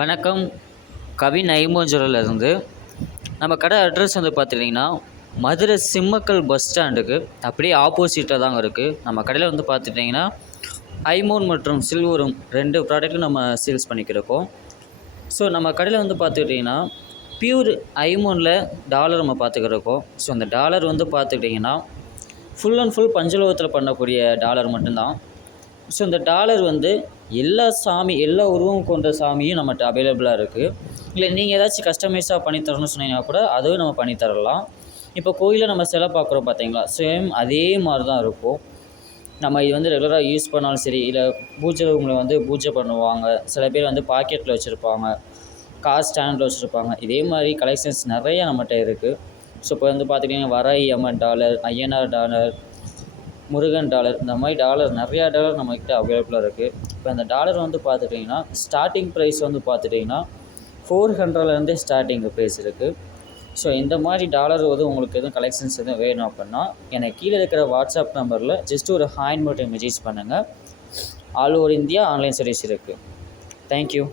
வணக்கம். கவின் ஐமோஞ்சூரிலிருந்து. நம்ம கடை அட்ரஸ் வந்து பார்த்துட்டிங்கன்னா, மதுரை சிம்மக்கல் பஸ் ஸ்டாண்டுக்கு அப்படியே ஆப்போசிட்டில் தாங்க இருக்குது. நம்ம கடையில் வந்து பார்த்துட்டிங்கன்னா, ஐமோன் மற்றும் சில்வரும் 2 ப்ராடக்ட்டும் நம்ம சேல்ஸ் பண்ணிக்கிருக்கோம். ஸோ நம்ம கடையில் வந்து பார்த்துக்கிட்டிங்கன்னா, பியூர் ஐமோனில் டாலர் நம்ம பார்த்துக்கிருக்கோம். ஸோ அந்த டாலர் வந்து பார்த்துக்கிட்டிங்கன்னா, ஃபுல் அண்ட் ஃபுல் பஞ்சலோகத்தில் பண்ணக்கூடிய டாலர் மட்டும்தான். ஸோ இந்த டாலர் வந்து எல்லா உருவம் கொண்ட சாமியும் நம்மகிட்ட அவைலபிளாக இருக்குது. இல்லை நீங்கள் ஏதாச்சும் கஸ்டமைஸாக பண்ணித்தரணும்னு சொன்னீங்கன்னா கூட அதுவும் நம்ம பண்ணித்தரலாம். இப்போ கோயிலில் நம்ம சிலை பார்க்குறோம் பார்த்தீங்களா, சேம் அதே மாதிரி தான் இருக்கும். நம்ம இது வந்து ரெகுலராக யூஸ் பண்ணாலும் சரி, இல்லை பூஜை ரூமில் வந்து பூஜை பண்ணுவாங்க, சில பேர் வந்து பாக்கெட்டில் வச்சுருப்பாங்க, கார் ஸ்டாண்டில் வச்சுருப்பாங்க. இதே மாதிரி கலெக்ஷன்ஸ் நிறைய நம்மகிட்ட இருக்குது. ஸோ இப்போ வந்து பார்த்துக்கிட்டிங்கன்னா Varahi Amman dollar, Ayyanar dollar, Murugan dollar, இந்த மாதிரி டாலர் நிறையா டாலர் நம்மக்கிட்ட அவைலபிளாக இருக்குது. இப்போ அந்த டாலர் வந்து பார்த்துட்டிங்கன்னா ஸ்டார்டிங் ப்ரைஸ் வந்து பார்த்துட்டிங்கன்னா 400லேருந்தே ஸ்டார்டிங் ப்ரைஸ் இருக்குது. ஸோ இந்த மாதிரி டாலர் வந்து உங்களுக்கு எதுவும் கலெக்ஷன்ஸ் எதுவும் வேணும் அப்படின்னா எனக்கு கீழே இருக்கிற வாட்ஸ்அப் நம்பரில் ஜஸ்ட் ஒரு ஹாய் மட்டும் மெசேஜ் பண்ணுங்கள். All over India online service இருக்குது. தேங்க்யூ.